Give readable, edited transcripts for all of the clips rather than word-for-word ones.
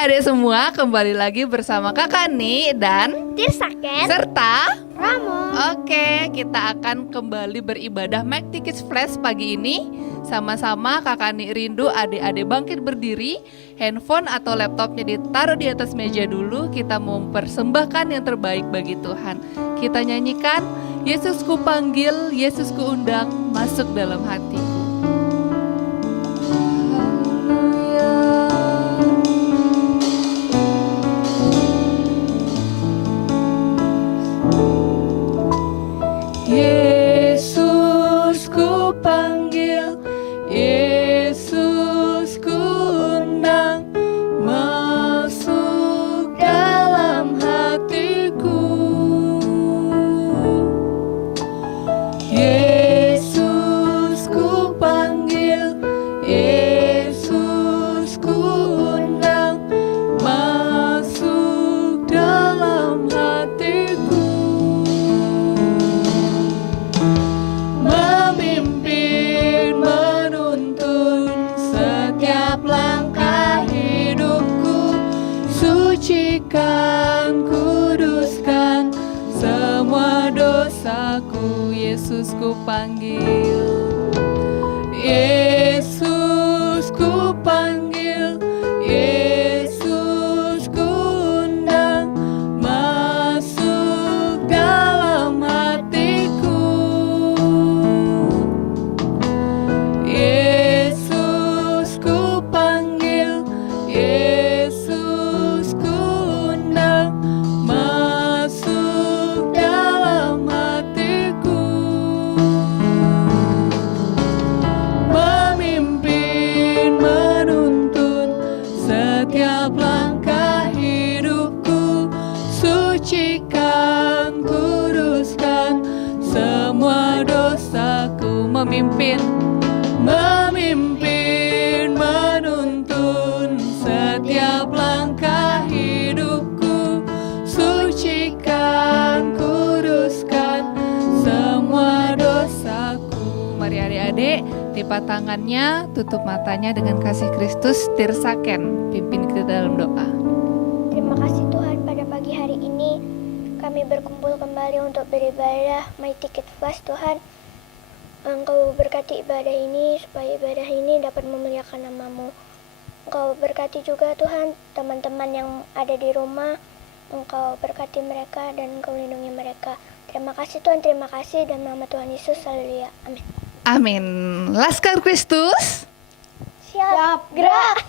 adik-adik semua, kembali lagi bersama Kakak Ni dan Tirsaken serta Ramo. Oke, kita akan kembali beribadah Make Tickets Flash pagi ini. Sama-sama Kakak Ni rindu adik-adik bangkit berdiri, handphone atau laptopnya ditaruh di atas meja dulu. Kita mau mempersembahkan yang terbaik bagi Tuhan. Kita nyanyikan, Yesusku panggil, Yesusku undang, masuk dalam hatiku. Yesus ku panggil, Yesus ku undang, masuk dalam hatiku. Yesus ku panggil, Yesus ku undang, masuk dalam hatiku. Memimpin, menuntun setiap langkah hidupku, sucikan, kuduskan semua dosaku. Yesus ku panggil, Yesus ku panggil, Yesus ku undang, masuk dalam hatiku. Yesus ku panggil, Yesus ku undang, masuk dalam hatiku. Memimpin, menuntun setiap langkah hidupku, sucikan, kuduskan semua dosaku. Memimpin, memimpin, menuntun setiap langkah hidupku, sucikan, kuduskan semua dosaku. Mari adik-adik, lipat tangannya, tutup matanya dengan kasih Kristus. Tirsaken, pimpin kita dalam doa. Terima kasih Tuhan, pada pagi hari ini kami berkumpul kembali untuk beribadah My Ticket Flash. Tuhan, Engkau berkati ibadah ini supaya ibadah ini dapat memuliakan nama-Mu. Engkau berkati juga Tuhan teman-teman yang ada di rumah. Engkau berkati mereka dan Engkau lindungi mereka. Terima kasih Tuhan, terima kasih, dalam nama Tuhan Yesus, haleluya, amin. Amin. Laskar Kristus. Siap, gerak.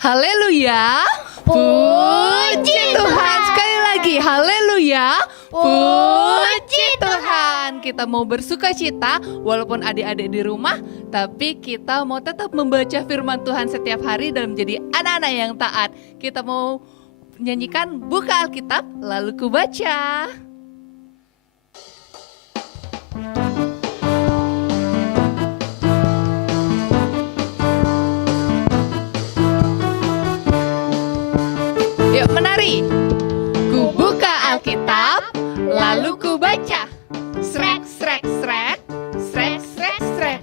Haleluya. Puji Tuhan. Sekali lagi, haleluya. Puji Tuhan. Kita mau bersuka cita walaupun adik-adik di rumah, tapi kita mau tetap membaca firman Tuhan setiap hari dan menjadi anak-anak yang taat. Kita mau nyanyikan buka Alkitab lalu ku baca. Yuk menari. Ku buka Alkitab, lalu ku baca. Srek, srek, srek, srek, srek, srek.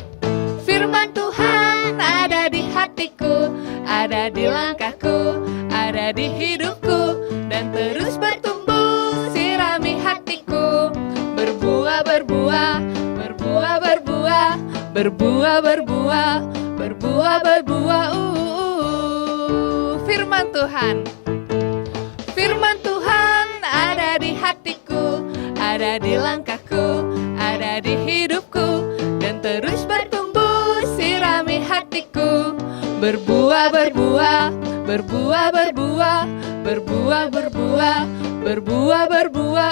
Firman Tuhan ada di hatiku, ada di langkahku, ada di hidupku, dan terus bertumbuh, sirami hatiku. Berbuah, berbuah, berbuah, berbuah, berbuah, berbuah, berbuah, berbuah. Firman Tuhan. Firman Tuhan ada di hatiku, ada di langkahku, ada di hidupku, dan terus bertumbuh, sirami hatiku. Berbuah, berbuah, berbuah, berbuah, berbuah, berbuah, berbuah, berbuah.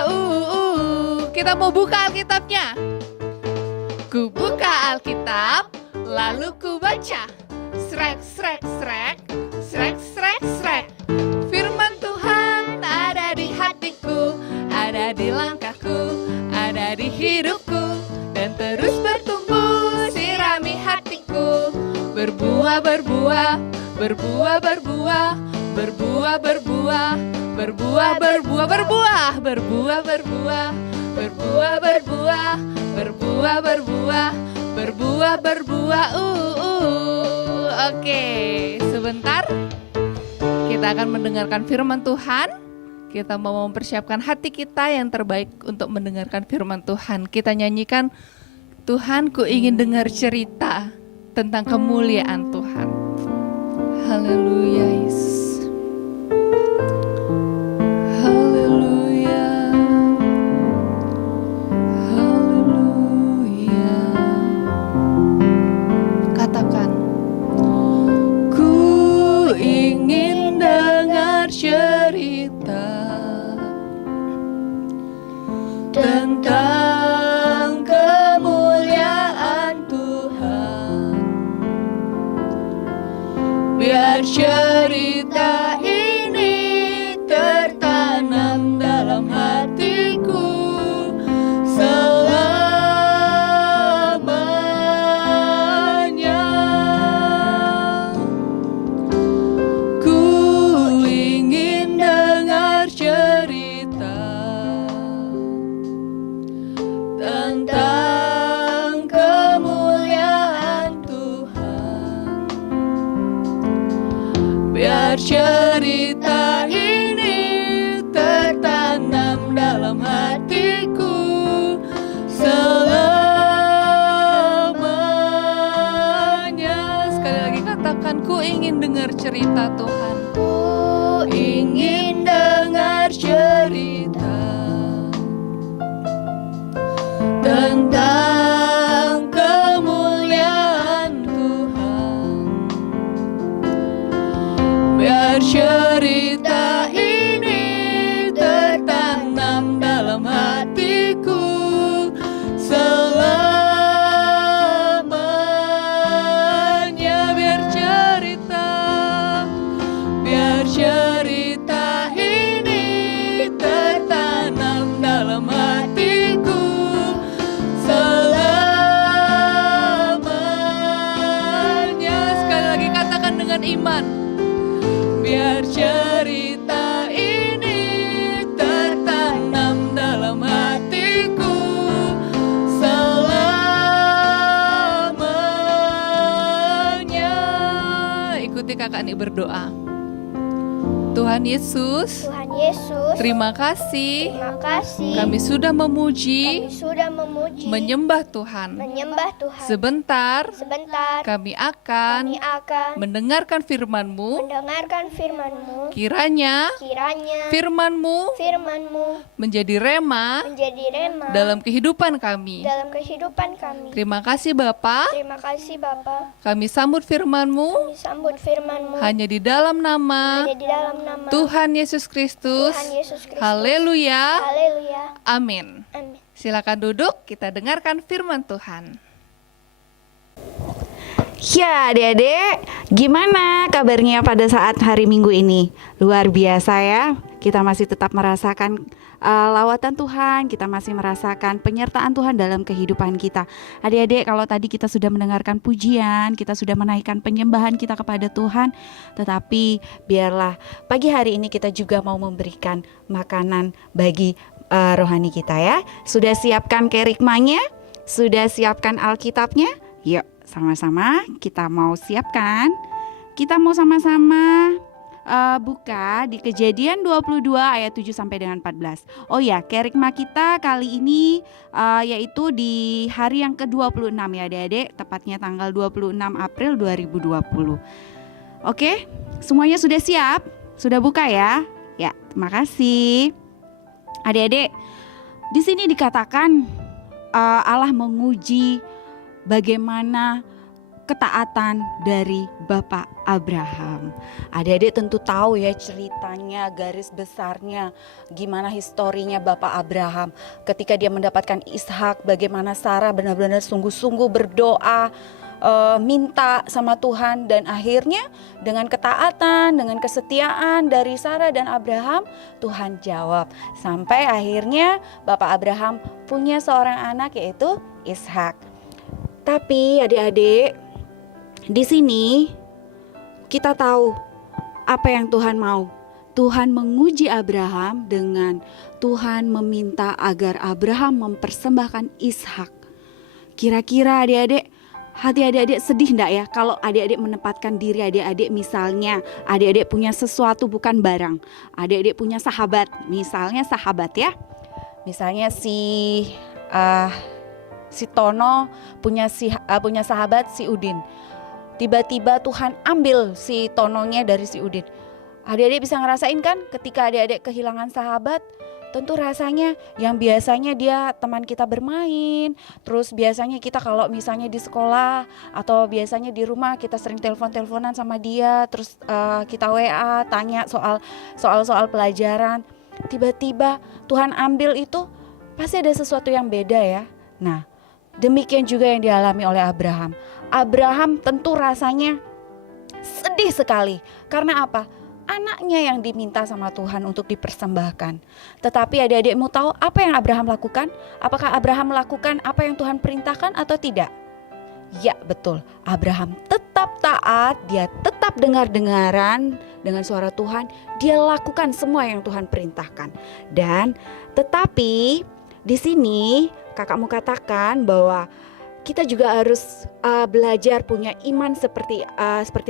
Kita mau buka Alkitabnya. Ku buka Alkitab, lalu ku baca. Srek, srek, srek, srek, srek, srek. Firman Tuhan ada di hatiku, ada di langkahku, ada di hidupku, dan terus bertumbuh, sirami hatiku. Berbuah, berbuah, berbuah, berbuah, berbuah, berbuah, berbuah, berbuah, berbuah, berbuah, berbuah, berbuah, berbuah, berbuah, berbuah, berbuah, berbuah. Oke, sebentar. Kita Kita akan mendengarkan firman Tuhan. Kita mau mempersiapkan hati kita yang terbaik untuk mendengarkan firman Tuhan. Kita nyanyikan, Tuhan, ku ingin dengar cerita tentang kemuliaan Tuhan. Haleluya, Yesus. Haleluya. Haleluya. Katakan, ku ingin dengar cerita tentang kemuliaan Tuhan. Biar cerita ini tertanam dalam hatiku selamanya. Ku ingin dengar cerita tentang kemuliaan Tuhan. Biar cerita ini tertanam dalam hatiku selamanya. Sekali lagi katakan, ku ingin dengar cerita Tuhan. Ku ingin dengar cerita tentang kemuliaan Tuhan. Biar cerita ini tertanam dalam hatiku selamanya. Biar cerita ini tertanam dalam hatiku selamanya. Sekali lagi katakan dengan iman. Biar cerita ini tertanam dalam hatiku selamanya. Ikuti kakak ini berdoa. Tuhan Yesus, Tuhan Yesus, terima kasih terima kasih. kami sudah memuji, Kami sudah memuji, menyembah Tuhan. menyembah Tuhan. Sebentar Sebentar kami akan kami akan mendengarkan firman-Mu. mendengarkan firman-Mu. Kiranya Kiranya firman-Mu firman-Mu menjadi rema menjadi rema dalam kehidupan kami. dalam kehidupan kami. Terima kasih Bapa, Terima kasih Bapa. kami sambut firman-Mu Kami sambut firman-Mu hanya di dalam nama hanya di dalam nama Tuhan Yesus Kristus. Tuhan Yesus Kristus. Haleluya. Haleluya. Amin. Amin. Silakan duduk, kita dengarkan firman Tuhan. Ya adik-adik, gimana kabarnya pada saat hari Minggu ini? Luar biasa ya, kita masih tetap merasakan lawatan Tuhan, kita masih merasakan penyertaan Tuhan dalam kehidupan kita. Adik-adik, kalau tadi kita sudah mendengarkan pujian, kita sudah menaikkan penyembahan kita kepada Tuhan, tetapi biarlah pagi hari ini kita juga mau memberikan makanan bagi rohani kita ya. Sudah siapkan kerikmanya? Sudah siapkan Alkitabnya? Yuk sama-sama kita mau siapkan. Kita mau sama-sama buka di Kejadian 22 ayat 7 sampai dengan 14. Oh ya, kerikma kita kali ini yaitu di hari yang ke-26 ya adik-adik, tepatnya tanggal 26 April 2020. Oke, semuanya sudah siap? Sudah buka ya? Ya, terima kasih. Adik-adik, di sini dikatakan Allah menguji bagaimana ketaatan dari Bapak Abraham. Adik-adik tentu tahu ya ceritanya, garis besarnya, gimana historinya Bapak Abraham. Ketika dia mendapatkan Ishak, bagaimana Sarah benar-benar sungguh-sungguh berdoa, minta sama Tuhan, dan akhirnya dengan ketaatan, dengan kesetiaan dari Sarah dan Abraham, Tuhan jawab. Sampai akhirnya Bapak Abraham punya seorang anak yaitu Ishak. Tapi adik-adik, di sini kita tahu apa yang Tuhan mau. Tuhan menguji Abraham dengan Tuhan meminta agar Abraham mempersembahkan Ishak. Kira-kira adik-adik, Hati adik-adik sedih enggak ya kalau adik-adik menempatkan diri adik-adik, misalnya adik-adik punya sesuatu bukan barang. Adik-adik punya sahabat, misalnya sahabat ya. Misalnya si Tono punya sahabat si Udin. Tiba-tiba Tuhan ambil si Tononya dari si Udin. Adik-adik bisa ngerasain kan ketika adik-adik kehilangan sahabat? Tentu rasanya yang biasanya dia teman kita bermain, terus biasanya kita kalau misalnya di sekolah atau biasanya di rumah kita sering telepon-teleponan sama dia, terus kita WA tanya soal pelajaran. Tiba-tiba Tuhan ambil itu, pasti ada sesuatu yang beda ya. Nah, demikian juga yang dialami oleh Abraham. Abraham tentu rasanya sedih sekali. Karena apa? Anaknya yang diminta sama Tuhan untuk dipersembahkan. Tetapi adik-adik mau tahu apa yang Abraham lakukan? Apakah Abraham melakukan apa yang Tuhan perintahkan atau tidak? Ya betul, Abraham tetap taat, dia tetap dengar-dengaran dengan suara Tuhan. Dia lakukan semua yang Tuhan perintahkan. Dan tetapi di sini kakakmu katakan bahwa kita juga harus belajar punya iman seperti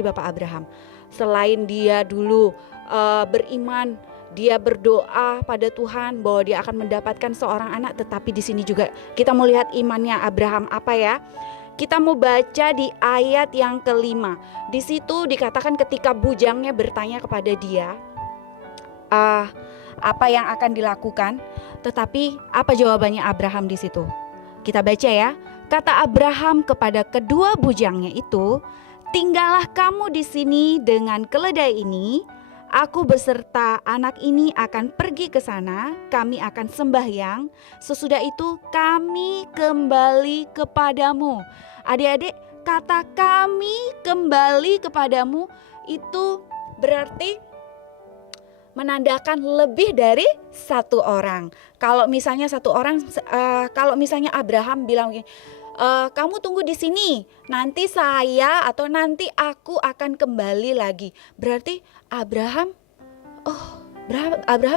Bapak Abraham. Selain dia dulu beriman, dia berdoa pada Tuhan bahwa dia akan mendapatkan seorang anak, tetapi di sini juga kita mau lihat imannya Abraham apa ya? Kita mau baca di ayat yang kelima. Di situ dikatakan ketika bujangnya bertanya kepada dia apa yang akan dilakukan, tetapi apa jawabannya Abraham di situ? Kita baca ya. Kata Abraham kepada kedua bujangnya itu, tinggallah kamu di sini dengan keledai ini. Aku beserta anak ini akan pergi ke sana. Kami akan sembahyang. Sesudah itu kami kembali kepadamu. Adik-adik, kata kami kembali kepadamu itu berarti menandakan lebih dari satu orang. Kalau misalnya satu orang, kalau misalnya Abraham bilang begini, kamu tunggu di sini, nanti saya atau nanti aku akan kembali lagi. Berarti Abraham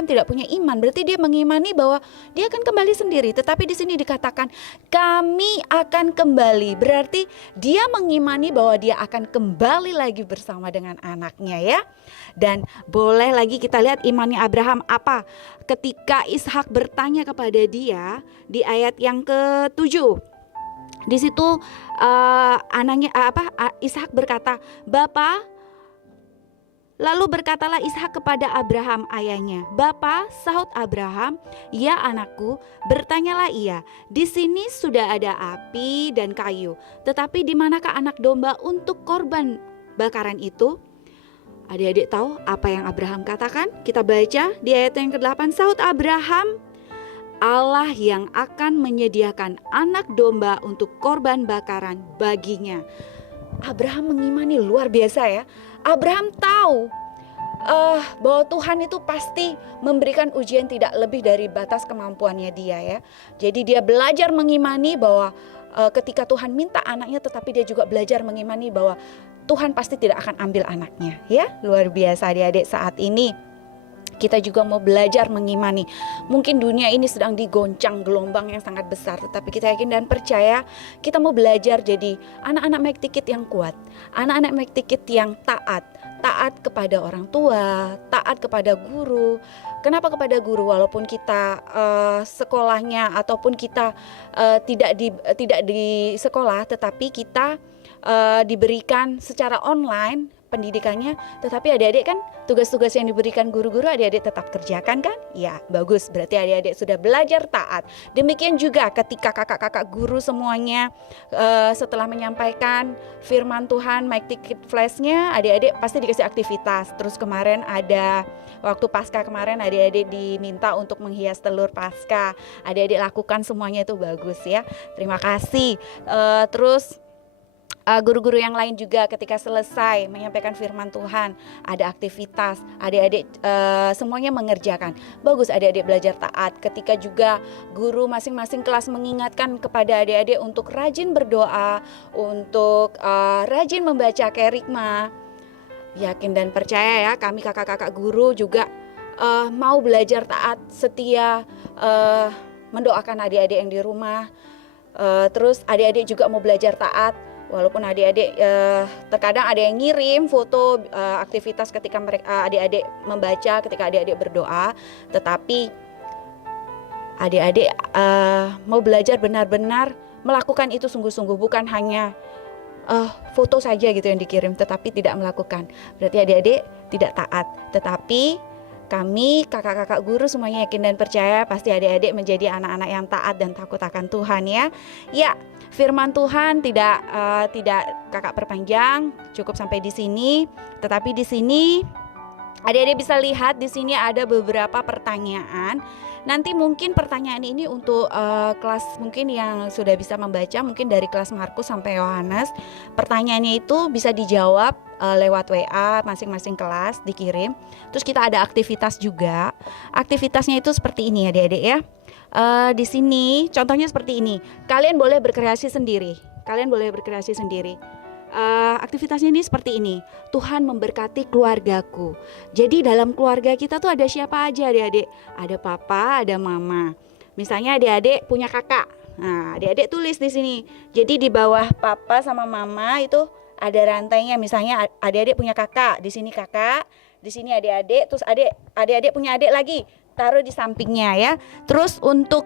tidak punya iman. Berarti dia mengimani bahwa dia akan kembali sendiri. Tetapi di sini dikatakan kami akan kembali. Berarti dia mengimani bahwa dia akan kembali lagi bersama dengan anaknya ya. Dan boleh lagi kita lihat imannya Abraham apa? Ketika Ishak bertanya kepada dia di ayat yang ke-7. Di situ Ishak berkata, "Bapa." Lalu berkatalah Ishak kepada Abraham ayahnya, "Bapa," sahut Abraham, "Ya anakku." Bertanyalah ia, "Di sini sudah ada api dan kayu, tetapi di manakah anak domba untuk korban bakaran itu?" Adik-adik tahu apa yang Abraham katakan? Kita baca di ayat yang ke-8, sahut Abraham, "Allah yang akan menyediakan anak domba untuk korban bakaran baginya." Abraham mengimani luar biasa ya. Abraham tahu bahwa Tuhan itu pasti memberikan ujian tidak lebih dari batas kemampuannya dia ya. Jadi dia belajar mengimani bahwa ketika Tuhan minta anaknya, tetapi dia juga belajar mengimani bahwa Tuhan pasti tidak akan ambil anaknya ya. Luar biasa adik-adik, saat ini kita juga mau belajar mengimani. Mungkin dunia ini sedang digoncang gelombang yang sangat besar, tetapi kita yakin dan percaya kita mau belajar jadi anak-anak make ticket yang kuat, anak-anak make ticket yang taat kepada orang tua, taat kepada guru. Kenapa kepada guru? Walaupun kita sekolahnya ataupun kita tidak di sekolah, tetapi kita diberikan secara online pendidikannya, tetapi adik-adik kan tugas-tugas yang diberikan guru-guru adik-adik tetap kerjakan kan? Ya, bagus. Berarti adik-adik sudah belajar taat. Demikian juga ketika kakak-kakak guru semuanya setelah menyampaikan firman Tuhan, mic ticket flashnya, adik-adik pasti dikasih aktivitas. Terus kemarin ada waktu Paskah kemarin adik-adik diminta untuk menghias telur Paskah. Adik-adik lakukan semuanya, itu bagus ya. Terima kasih. Terus guru-guru yang lain juga ketika selesai menyampaikan firman Tuhan ada aktivitas, adik-adik semuanya mengerjakan. Bagus adik-adik belajar taat. Ketika juga guru masing-masing kelas mengingatkan kepada adik-adik untuk rajin berdoa, untuk rajin membaca kerikma. Yakin dan percaya ya, kami kakak-kakak guru juga mau belajar taat, setia mendoakan adik-adik yang di rumah. Terus adik-adik juga mau belajar taat Walaupun adik-adik terkadang ada yang ngirim foto aktivitas ketika mereka adik-adik membaca, ketika adik-adik berdoa, tetapi adik-adik mau belajar benar-benar melakukan itu sungguh-sungguh, bukan hanya foto saja gitu yang dikirim, tetapi tidak melakukan. Berarti adik-adik tidak taat. Tetapi kami kakak-kakak guru semuanya yakin dan percaya pasti adik-adik menjadi anak-anak yang taat dan takut akan Tuhan ya. Ya, firman Tuhan tidak kakak perpanjang, cukup sampai di sini. Tetapi di sini adik-adik bisa lihat di sini ada beberapa pertanyaan. Nanti mungkin pertanyaan ini untuk kelas mungkin yang sudah bisa membaca, mungkin dari kelas Markus sampai Yohanes. Pertanyaannya itu bisa dijawab lewat WA masing-masing kelas dikirim. Terus kita ada aktivitas juga. Aktivitasnya itu seperti ini adik-adik ya. Di sini contohnya seperti ini. Kalian boleh berkreasi sendiri. Aktivitasnya ini seperti ini. Tuhan memberkati keluargaku. Jadi dalam keluarga kita tuh ada siapa aja adik-adik? Ada papa, ada mama. Misalnya adik-adik punya kakak. Nah, adik-adik tulis di sini. Jadi di bawah papa sama mama itu ada rantainya. Misalnya adik-adik punya kakak, di sini kakak, di sini adik-adik, terus adik-adik punya adik lagi, taruh di sampingnya ya. Terus untuk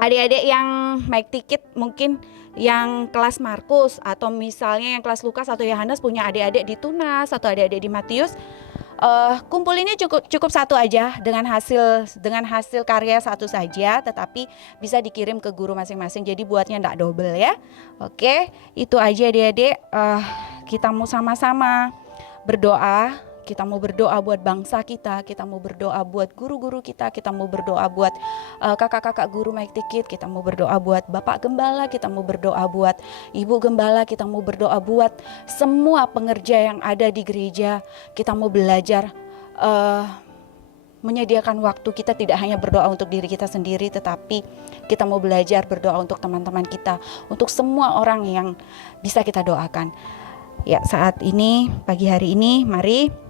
adik-adik yang naik tiket mungkin yang kelas Markus atau misalnya yang kelas Lukas atau Yohanes punya adik-adik di Tunas atau adik-adik di Matius, kumpulinnya cukup satu aja dengan hasil karya satu saja, tetapi bisa dikirim ke guru masing-masing, jadi buatnya enggak double ya. Oke, itu aja adik-adik. Kita mau sama-sama berdoa. Kita mau berdoa buat bangsa kita mau berdoa buat guru-guru kita mau berdoa buat kakak-kakak guru Mike Tikit, kita mau berdoa buat Bapak Gembala, kita mau berdoa buat Ibu Gembala, kita mau berdoa buat semua pengerja yang ada di gereja. Kita mau belajar menyediakan waktu, kita tidak hanya berdoa untuk diri kita sendiri, tetapi kita mau belajar berdoa untuk teman-teman kita, untuk semua orang yang bisa kita doakan. Ya, saat ini, pagi hari ini, mari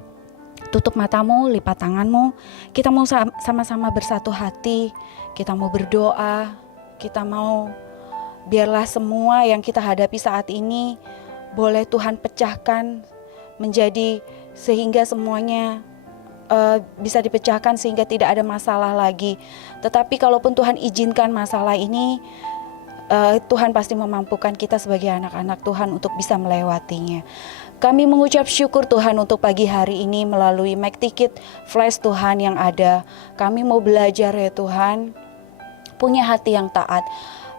tutup matamu, lipat tanganmu. Kita mau sama-sama bersatu hati. Kita mau berdoa. Kita mau biarlah semua yang kita hadapi saat ini boleh Tuhan pecahkan menjadi sehingga semuanya bisa dipecahkan sehingga tidak ada masalah lagi. Tetapi kalaupun Tuhan izinkan masalah ini, Tuhan pasti memampukan kita sebagai anak-anak Tuhan untuk bisa melewatinya. Kami mengucap syukur Tuhan untuk pagi hari ini melalui Mike Tikit Flash Tuhan yang ada. Kami mau belajar ya Tuhan, punya hati yang taat,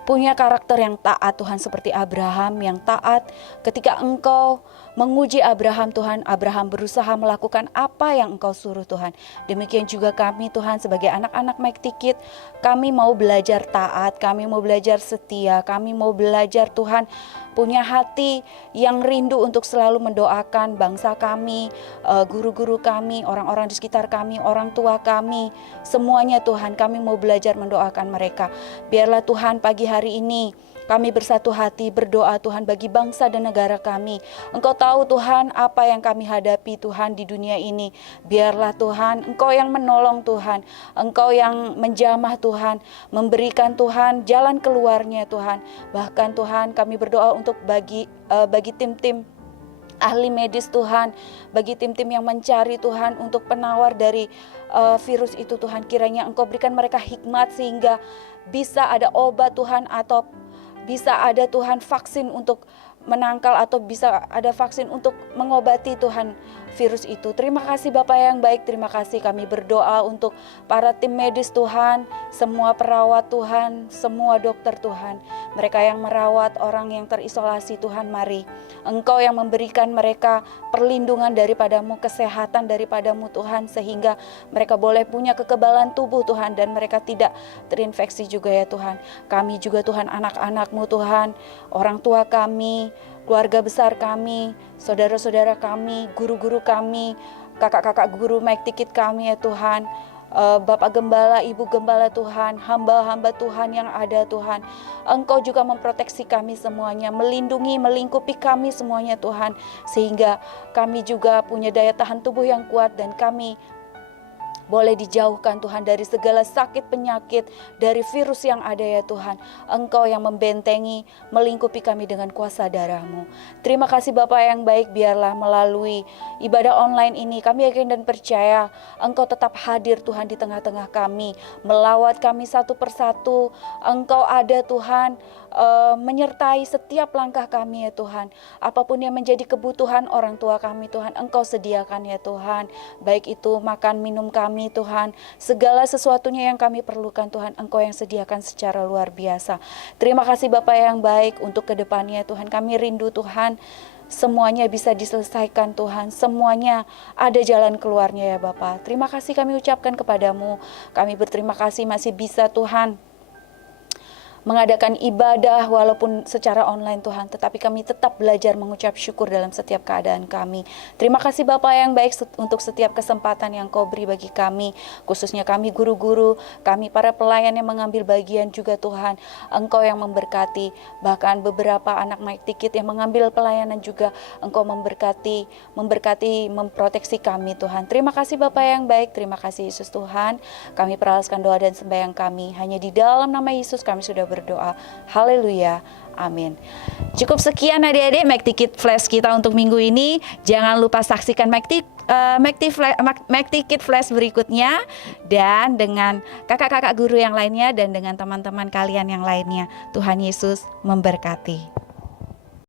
punya karakter yang taat Tuhan, seperti Abraham yang taat. Ketika Engkau menguji Abraham Tuhan, Abraham berusaha melakukan apa yang Engkau suruh Tuhan. Demikian juga kami Tuhan sebagai anak-anak Mike Tikit, kami mau belajar taat, kami mau belajar setia, kami mau belajar Tuhan punya hati yang rindu untuk selalu mendoakan bangsa kami, guru-guru kami, orang-orang di sekitar kami, orang tua kami, semuanya Tuhan, kami mau belajar mendoakan mereka. Biarlah Tuhan pagi hari ini kami bersatu hati berdoa Tuhan bagi bangsa dan negara kami. Engkau tahu Tuhan apa yang kami hadapi Tuhan di dunia ini. Biarlah Tuhan Engkau yang menolong Tuhan. Engkau yang menjamah Tuhan. Memberikan Tuhan jalan keluarnya Tuhan. Bahkan Tuhan kami berdoa untuk bagi tim-tim ahli medis Tuhan, bagi tim-tim yang mencari Tuhan untuk penawar dari virus itu Tuhan. Kiranya Engkau berikan mereka hikmat sehingga bisa ada obat Tuhan, atau bisa ada Tuhan vaksin untuk menangkal, atau bisa ada vaksin untuk mengobati Tuhan virus itu. Terima kasih Bapak yang baik, terima kasih. Kami berdoa untuk para tim medis Tuhan, semua perawat Tuhan, semua dokter Tuhan, mereka yang merawat orang yang terisolasi Tuhan, mari Engkau yang memberikan mereka perlindungan daripadamu, kesehatan daripadamu Tuhan, sehingga mereka boleh punya kekebalan tubuh Tuhan, dan mereka tidak terinfeksi juga ya Tuhan. Kami juga Tuhan, anak-anak-Mu Tuhan, orang tua kami, keluarga besar kami, saudara-saudara kami, guru-guru kami, kakak-kakak guru Mike Tikit kami ya Tuhan, Bapak Gembala, Ibu Gembala Tuhan, hamba-hamba Tuhan yang ada Tuhan. Engkau juga memproteksi kami semuanya, melindungi, melingkupi kami semuanya Tuhan, sehingga kami juga punya daya tahan tubuh yang kuat, dan kami boleh dijauhkan Tuhan dari segala sakit penyakit, dari virus yang ada ya Tuhan. Engkau yang membentengi, melingkupi kami dengan kuasa darah-Mu. Terima kasih Bapa yang baik, biarlah melalui ibadah online ini kami yakin dan percaya Engkau tetap hadir Tuhan di tengah-tengah kami, melawat kami satu persatu. Engkau ada Tuhan, menyertai setiap langkah kami ya Tuhan. Apapun yang menjadi kebutuhan orang tua kami Tuhan, Engkau sediakan ya Tuhan. Baik itu makan minum kami Tuhan, segala sesuatunya yang kami perlukan Tuhan, Engkau yang sediakan secara luar biasa. Terima kasih Bapa yang baik untuk kedepannya Tuhan. Kami rindu Tuhan, semuanya bisa diselesaikan Tuhan, semuanya ada jalan keluarnya ya Bapa. Terima kasih kami ucapkan kepadamu. Kami berterima kasih masih bisa Tuhan mengadakan ibadah walaupun secara online Tuhan, tetapi kami tetap belajar mengucap syukur dalam setiap keadaan kami. Terima kasih Bapa yang baik untuk setiap kesempatan yang Kau beri bagi kami, khususnya kami guru-guru, kami para pelayan yang mengambil bagian juga Tuhan. Engkau yang memberkati, bahkan beberapa anak Mike Tikit yang mengambil pelayanan juga, Engkau memberkati, memproteksi kami Tuhan. Terima kasih Bapa yang baik, terima kasih Yesus Tuhan. Kami perhalaskan doa dan sembahyang kami, hanya di dalam nama Yesus kami sudah berdoa. Haleluya. Amin. Cukup sekian adik-adik Make Tikit Flash kita untuk minggu ini. Jangan lupa saksikan Make Tikit Flash berikutnya, dan dengan kakak-kakak guru yang lainnya dan dengan teman-teman kalian yang lainnya. Tuhan Yesus memberkati.